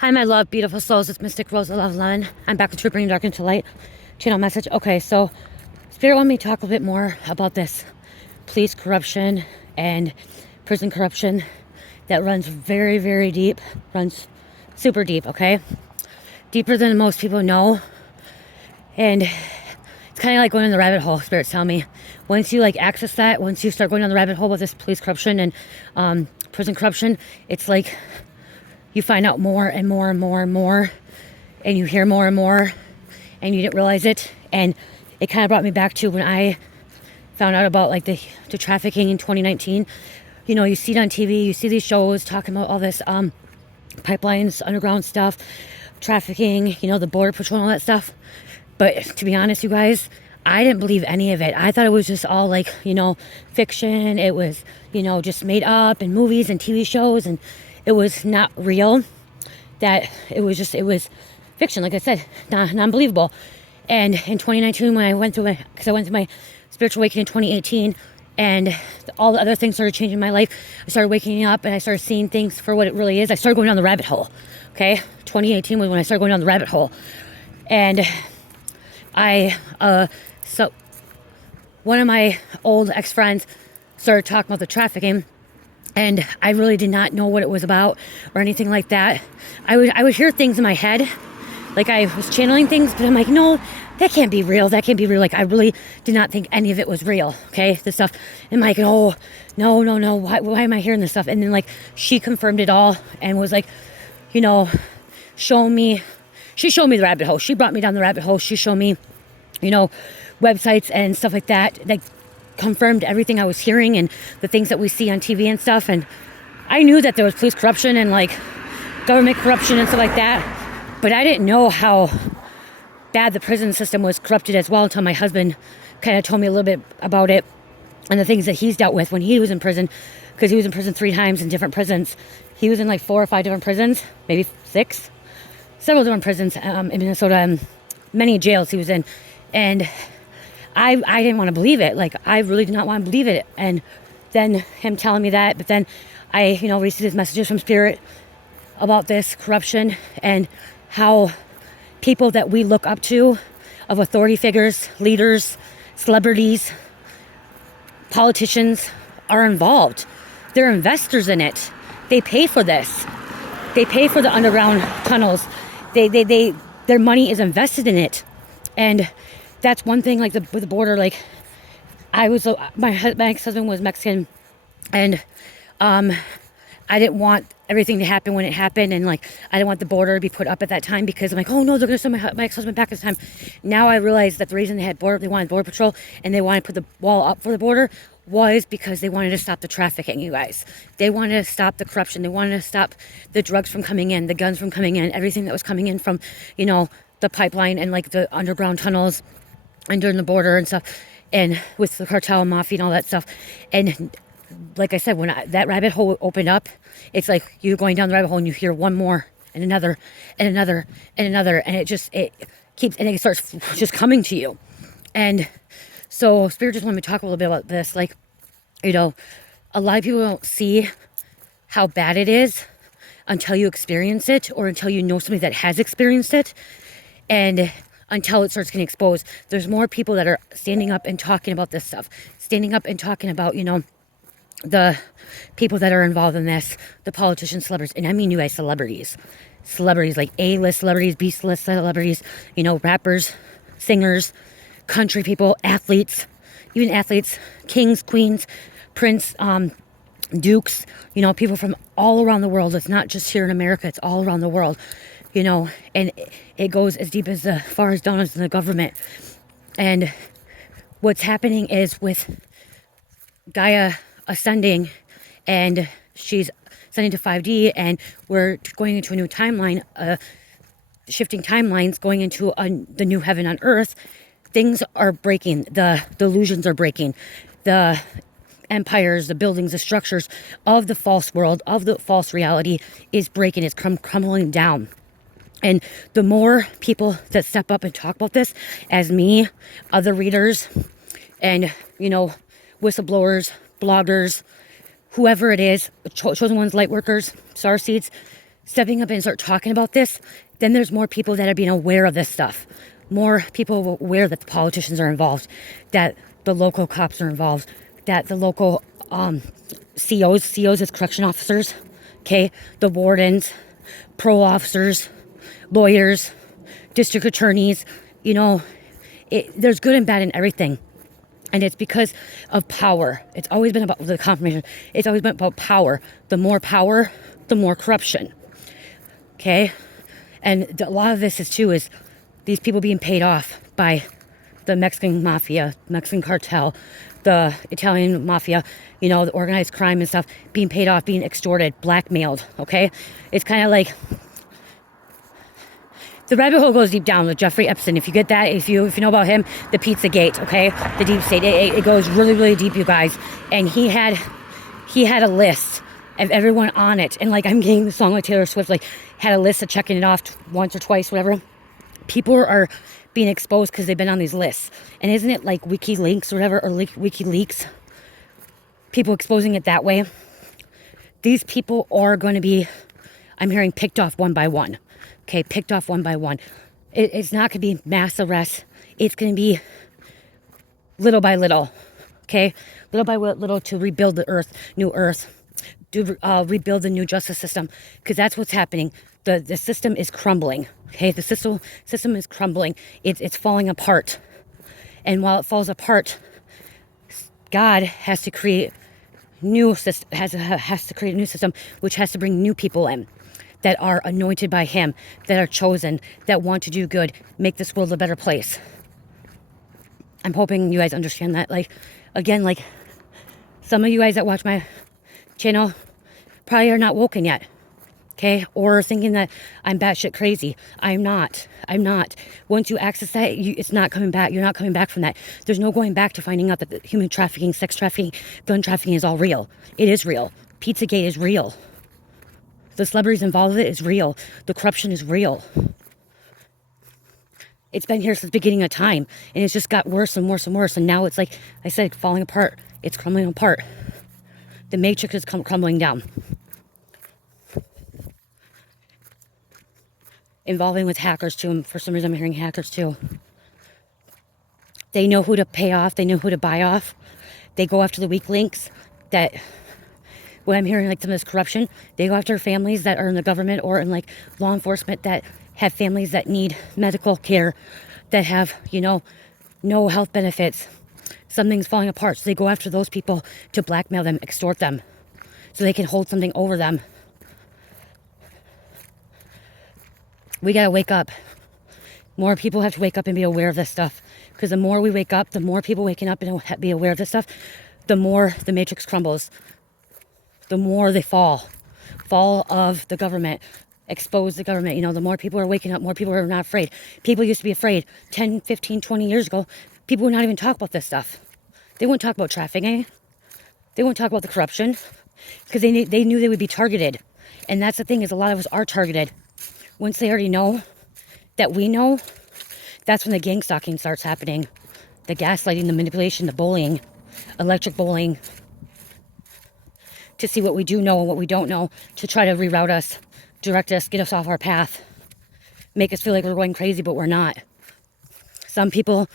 Hi, my love, beautiful souls. It's Mystic Rose, Love Lemon. I'm back with Bringing Dark into Light channel message. Okay, so Spirit wanted me to talk a bit more about this police corruption and prison corruption that runs very, very deep, runs super deep, okay? Deeper than most people know. And it's kind of like going in the rabbit hole, Spirit's telling me. Once you access that, once you start going down the rabbit hole with this police corruption and prison corruption, it's like you find out more and more and more and more, and you hear more and more, and you didn't realize it. And it kind of brought me back to when I found out about the trafficking in 2019. You know, you see it on TV, you see these shows talking about all this pipelines, underground stuff, trafficking, the border patrol and all that stuff. But to be honest, you guys, I didn't believe any of it. I thought it was just all fiction. It was, just made up in movies and TV shows, and it was not real. That it was fiction, like I said, non-believable. And in 2019, when I went through my spiritual awakening in 2018, and all the other things started changing my life, I started waking up and I started seeing things for what it really is. I started going down the rabbit hole. Okay, 2018 was when I started going down the rabbit hole, and so one of my old ex-friends started talking about the trafficking. And I really did not know what it was about or anything like that. I would hear things in my head, like I was channeling things, but I'm like, no, that can't be real. That can't be real. I really did not think any of it was real. Okay, this stuff. And I'm like, oh, no. Why am I hearing this stuff? And then she confirmed it all and was she showed me the rabbit hole. She brought me down the rabbit hole. She showed me, websites and stuff like that. Confirmed everything I was hearing and the things that we see on TV and stuff. And I knew that there was police corruption and government corruption and stuff like that, but I didn't know how bad the prison system was corrupted as well until my husband kind of told me a little bit about it and the things that he's dealt with when he was in prison, because he was in prison 3 times in different prisons. He was in 4 or 5 different prisons, maybe 6, several different prisons in Minnesota, and many jails he was in. And I didn't want to believe it. I really did not want to believe it. And then him telling me that, but then I, received his messages from Spirit about this corruption and how people that we look up to, of authority figures, leaders, celebrities, politicians, are involved. They're investors in it. They pay for this. They pay for the underground tunnels. Their money is invested in it. And that's one thing, with the border, my ex-husband was Mexican, and I didn't want everything to happen when it happened, and I didn't want the border to be put up at that time, because I'm oh no, they're gonna send my ex-husband back this time. Now I realize that the reason they wanted border patrol and they wanted to put the wall up for the border was because they wanted to stop the trafficking, you guys. They wanted to stop the corruption. They wanted to stop the drugs from coming in, the guns from coming in, everything that was coming in from, the pipeline and the underground tunnels and during the border and stuff, and with the cartel and mafia and all that stuff. And like I said, when that rabbit hole opened up, it's you're going down the rabbit hole and you hear one more and another and another and another, and it keeps, and it starts just coming to you. And so Spirit just wanted me to talk a little bit about this. A lot of people don't see how bad it is until you experience it, or until you know somebody that has experienced it, and until it starts getting exposed. There's more people that are standing up and talking about this stuff, standing up and talking about, the people that are involved in this, the politicians, celebrities, and I mean you guys, celebrities like A-list celebrities, B-list celebrities, rappers, singers, country people, athletes, even athletes, kings, queens, prince, dukes, people from all around the world. It's not just here in America, it's all around the world. And it goes as deep as far as down as the government. And what's happening is with Gaia ascending, and she's ascending to 5D, and we're going into a new timeline, shifting timelines, going into the new heaven on earth. Things are breaking. The illusions are breaking. The empires, the buildings, the structures of the false world, of the false reality is breaking. It's crumbling down. And the more people that step up and talk about this, as me, other readers, and, whistleblowers, bloggers, whoever it is, chosen ones, light workers, star seeds, stepping up and start talking about this, then there's more people that are being aware of this stuff. More people aware that the politicians are involved, that the local cops are involved, that the local COs as correction officers, okay, the wardens, parole officers, lawyers, district attorneys, you know, there's good and bad in everything. And it's because of power. It's always been about the confirmation. It's always been about power. The more power, the more corruption. Okay? And a lot of this is these people being paid off by the Mexican mafia, Mexican cartel, the Italian mafia, you know, the organized crime and stuff, being paid off, being extorted, blackmailed, okay? It's kind of like, the rabbit hole goes deep down with Jeffrey Epstein. If you get that, if you know about him, the Pizzagate, okay? The deep state, it goes really, really deep, you guys. And he had a list of everyone on it. And like, I'm getting the song like Taylor Swift, like, had a list of checking it off once or twice, whatever. People are being exposed because they've been on these lists. And isn't it like WikiLeaks or whatever, or WikiLeaks? People exposing it that way. These people are going to be, I'm hearing, picked off one by one. Okay, picked off one by one. It's not going to be mass arrests. It's going to be little by little. Okay, little by little to rebuild the earth, new earth. To rebuild the new justice system. Because that's what's happening. The system is crumbling. Okay, the system is crumbling. It's falling apart. And while it falls apart, God has to create new system. Has to create a new system, which has to bring new people in that are anointed by Him, that are chosen, that want to do good, make this world a better place. I'm hoping you guys understand that. Like, again, like, some of you guys that watch my channel probably are not woken yet. Okay, or thinking that I'm batshit crazy. I'm not. Once you access that, it's not coming back. You're not coming back from that. There's no going back to finding out that the human trafficking, sex trafficking, gun trafficking is all real. It is real. Pizzagate is real. The celebrities involved with it is real. The corruption is real. It's been here since the beginning of time, and it's just got worse and worse and worse. And now it's like I said, falling apart. It's crumbling apart. The matrix is crumbling down. Involving with hackers too, and for some reason I'm hearing hackers too. They know who to pay off, they know who to buy off. They go after the weak links that, when I'm hearing like some of this corruption, they go after families that are in the government or in like law enforcement that have families that need medical care, that have, you know, no health benefits. Something's falling apart, so they go after those people to blackmail them, extort them, so they can hold something over them. We gotta wake up. More people have to wake up and be aware of this stuff. Because the more we wake up, the more people waking up and be aware of this stuff, the more the matrix crumbles. The more they fall. Fall of the government. Expose the government. You know, the more people are waking up, more people are not afraid. People used to be afraid 10, 15, 20 years ago. People would not even talk about this stuff. They wouldn't talk about trafficking. They wouldn't talk about the corruption. Because they knew they would be targeted. And that's the thing, is a lot of us are targeted. Once they already know that we know, that's when the gang stalking starts happening. The gaslighting, the manipulation, the bullying, electric bullying. To see what we do know and what we don't know. To try to reroute us, direct us, get us off our path. Make us feel like we're going crazy, but we're not. Some people,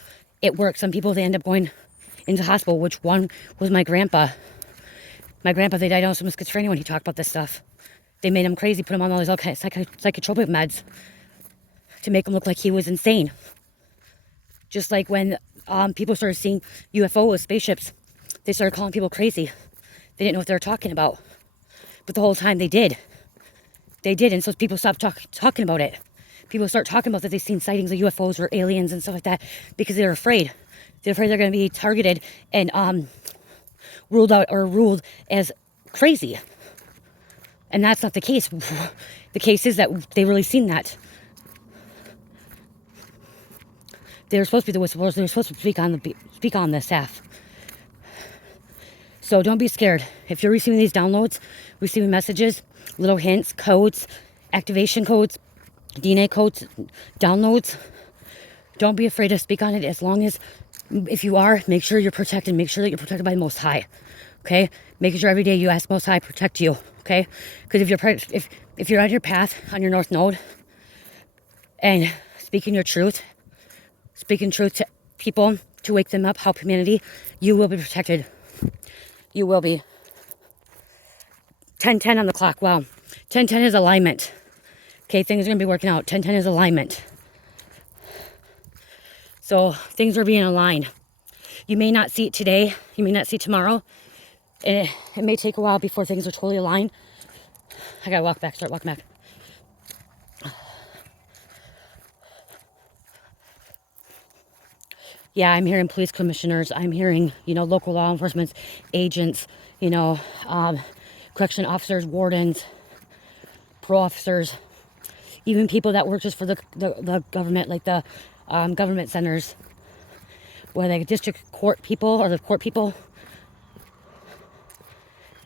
it works. Some people, they end up going into hospital, which one was my grandpa. My grandpa, they diagnosed him with schizophrenia when he talked about this stuff. They made him crazy, put him on all these psychotropic meds to make him look like he was insane. Just like when people started seeing UFOs, spaceships, they started calling people crazy. They didn't know what they were talking about. But the whole time they did. They did, and so people stopped talking about it. People start talking about that they've seen sightings of UFOs or aliens and stuff like that because they're afraid. They're afraid they're going to be targeted and ruled out or ruled as crazy. And that's not the case. The case is that they really seen that. They're supposed to be the whistleblowers. They're supposed to speak on this stuff. So don't be scared. If you're receiving these downloads, receiving messages, little hints, codes, activation codes, DNA codes, downloads, don't be afraid to speak on it. As long as, if you are, make sure you're protected. Make sure that you're protected by the Most High. Okay? Making sure every day you ask Most High protect you. okay? Because if you're on your path, on your North Node, and speaking truth to people, to wake them up, help humanity, you will be protected. You will be. 10:10 on the clock. Wow. 10:10 is alignment. Okay, things are going to be working out. 10:10 is alignment. So things are being aligned. You may not see it today. You may not see it tomorrow. And it may take a while before things are totally aligned. I got to start walking back. Yeah, I'm hearing police commissioners. I'm hearing, local law enforcement agents, correction officers, wardens, parole officers, even people that work just for the government, like the government centers, whether like district court people or the court people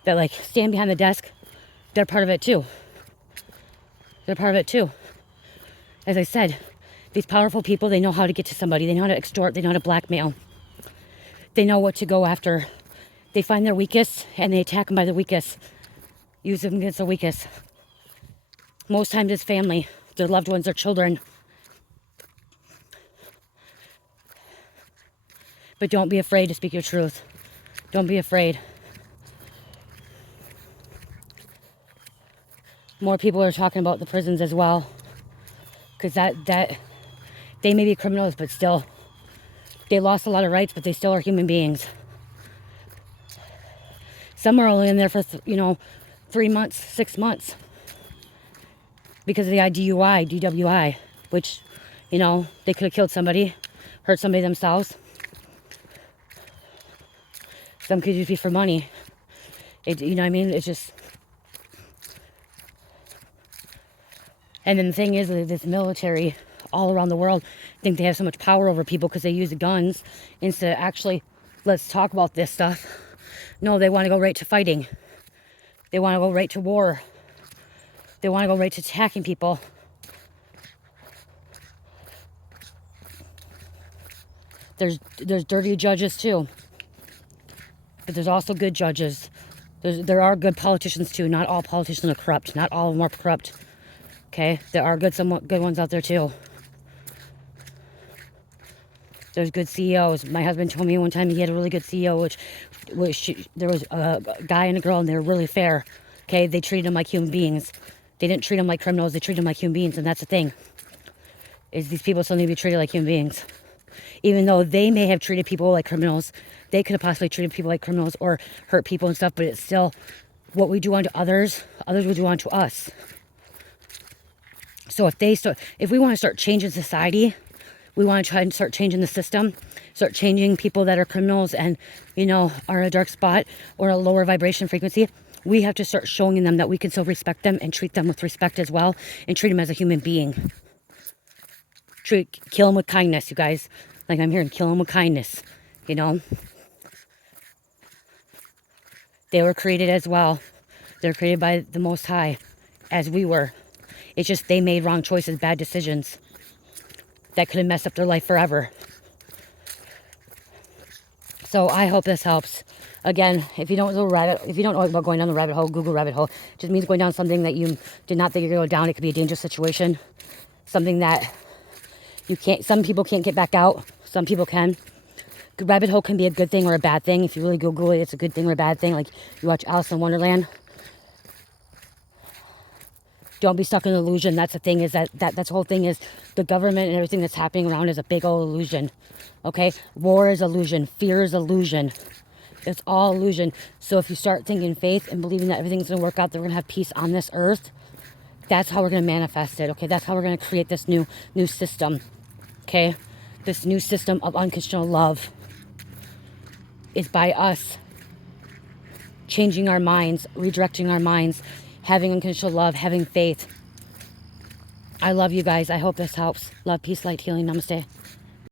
that like stand behind the desk. They're part of it too. As I said, these powerful people, they know how to get to somebody. They know how to extort. They know how to blackmail. They know what to go after. They find their weakest and they attack them by the weakest. Use them against the weakest. Most times it's family, their loved ones, their children. But don't be afraid to speak your truth. Don't be afraid. More people are talking about the prisons as well. Because that they may be criminals, but still, they lost a lot of rights, but they still are human beings. Some are only in there for, 3 months, 6 months. Because of the DUI, DWI, which, they could have killed somebody, hurt somebody themselves. Some could just be for money. It's just... And then the thing is, this military all around the world think they have so much power over people because they use guns instead of actually, let's talk about this stuff. No, they want to go right to fighting. They want to go right to war. They want to go right to attacking people. There's dirty judges too. But there's also good judges. There are good politicians too. Not all politicians are corrupt. Not all of them are corrupt. Okay, there are somewhat good ones out there too. There's good CEOs. My husband told me one time he had a really good CEO, there was a guy and a girl, and they were really fair. Okay, they treated them like human beings. They didn't treat them like criminals. They treated them like human beings, and that's the thing. Is these people still need to be treated like human beings, even though they may have treated people like criminals. They could have possibly treated people like criminals or hurt people and stuff, but it's still what we do unto others will do unto us. So if we want to start changing society, we want to try and start changing the system, start changing people that are criminals and, are in a dark spot or a lower vibration frequency, we have to start showing them that we can still respect them and treat them with respect as well and treat them as a human being. Kill them with kindness, you guys. Like I'm hearing, kill them with kindness, They were created as well. They're created by the Most High, as we were. It's just they made wrong choices, bad decisions that could have messed up their life forever. So I hope this helps. Again, if you don't know about going down the rabbit hole, Google rabbit hole. It just means going down something that you did not think you're going to go down. It could be a dangerous situation. Something that some people can't get back out. Some people can. Rabbit hole can be a good thing or a bad thing. If you really Google it, it's a good thing or a bad thing. Like you watch Alice in Wonderland. Don't be stuck in an illusion. That's the thing, is that's the whole thing, is the government and everything that's happening around is a big old illusion. Okay? War is illusion. Fear is illusion. It's all illusion. So if you start thinking faith and believing that everything's going to work out, that we're going to have peace on this earth, that's how we're going to manifest it. Okay? That's how we're going to create this new system. Okay? This new system of unconditional love is by us changing our minds, redirecting our minds, having unconditional love, having faith. I love you guys. I hope this helps. Love, peace, light, healing. Namaste.